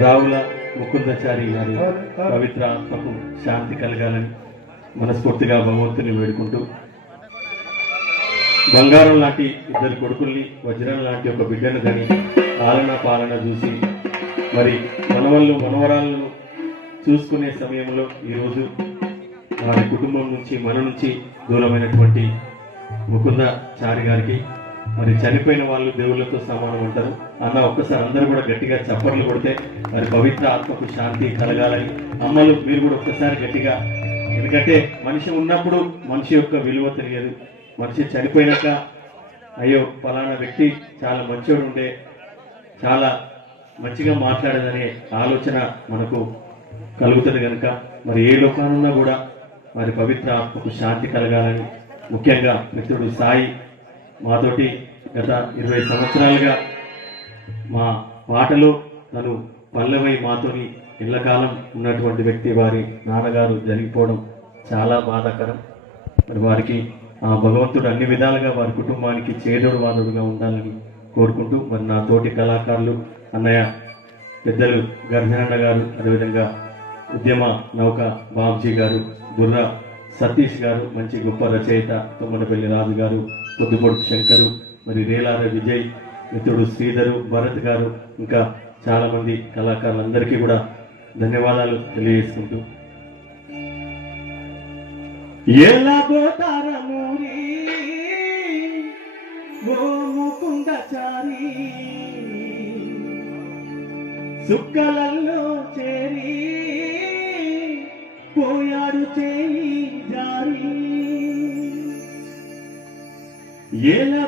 రావుల ముకుందాచారి గారి పవిత్ర ఆత్మకు శాంతి కలగాలని మనస్ఫూర్తిగా భగవంతుని వేడుకుంటూ బంగారం లాంటి ఇద్దరు కొడుకుల్ని వజ్రం లాంటి ఒక బిడ్డను కానీ పాలన పాలన చూసి మరి మనవళ్ళు మనవరాలను చూసుకునే సమయంలో ఈరోజు వారి కుటుంబం నుంచి మన నుంచి దూరమైనటువంటి ముకుంద చారి గారికి మరి చనిపోయిన వాళ్ళు దేవుళ్ళతో సమానం ఉంటారు. అన్న ఒక్కసారి అందరూ కూడా గట్టిగా చప్పట్లు కొడితే మరి పవిత్ర ఆత్మకు శాంతి కలగాలని అమ్మలు మీరు కూడా ఒక్కసారి గట్టిగా ఎందుకంటే మనిషి ఉన్నప్పుడు మనిషి యొక్క విలువ తెలియదు. మనిషి చనిపోయినాక అయ్యో ఫలానా వ్యక్తి చాలా మంచోడు ఉండే చాలా మంచిగా మాట్లాడేదనే ఆలోచన మనకు కలుగుతుంది కనుక మరి ఏ లోకానున్నా కూడా మరి పవిత్ర ఆత్మకు శాంతి కలగాలని ముఖ్యంగా మిత్రుడు సాయి మాతోటి గత ఇరవై సంవత్సరాలుగా మా పాటలో తను పల్లెవై మాతోని ఇళ్ళకాలం ఉన్నటువంటి వ్యక్తి వారి నాన్నగారు జరిగిపోవడం చాలా బాధాకరం. మరి వారికి ఆ భగవంతుడు అన్ని విధాలుగా వారి కుటుంబానికి చేదోడు వాదుడుగా ఉండాలని కోరుకుంటూ మరి నా తోటి కళాకారులు అన్నయ్య పెద్దలు గర్జనన్న గారు అదేవిధంగా ఉద్యమ నౌక బాబ్జీ గారు బుర్ర సతీష్ గారు మంచి గొప్ప రచయిత తుమ్మనపల్లి రాజు గారు పొద్దుపొడుకు శంకరు మరి రేలార విజయ్ మిత్రుడు శ్రీధరు భరత్ గారు ఇంకా చాలా మంది కళాకారులందరికీ కూడా ధన్యవాదాలు తెలియజేసుకుంటూ. ఎలా పోతారమూరి ఓ సుక్కలల్లో చే ఎలా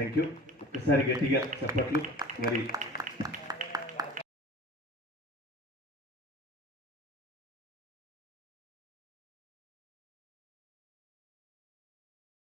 థ్యాంక్ యూ ఒకసారి గట్టిగా చెప్పట్లు. మరి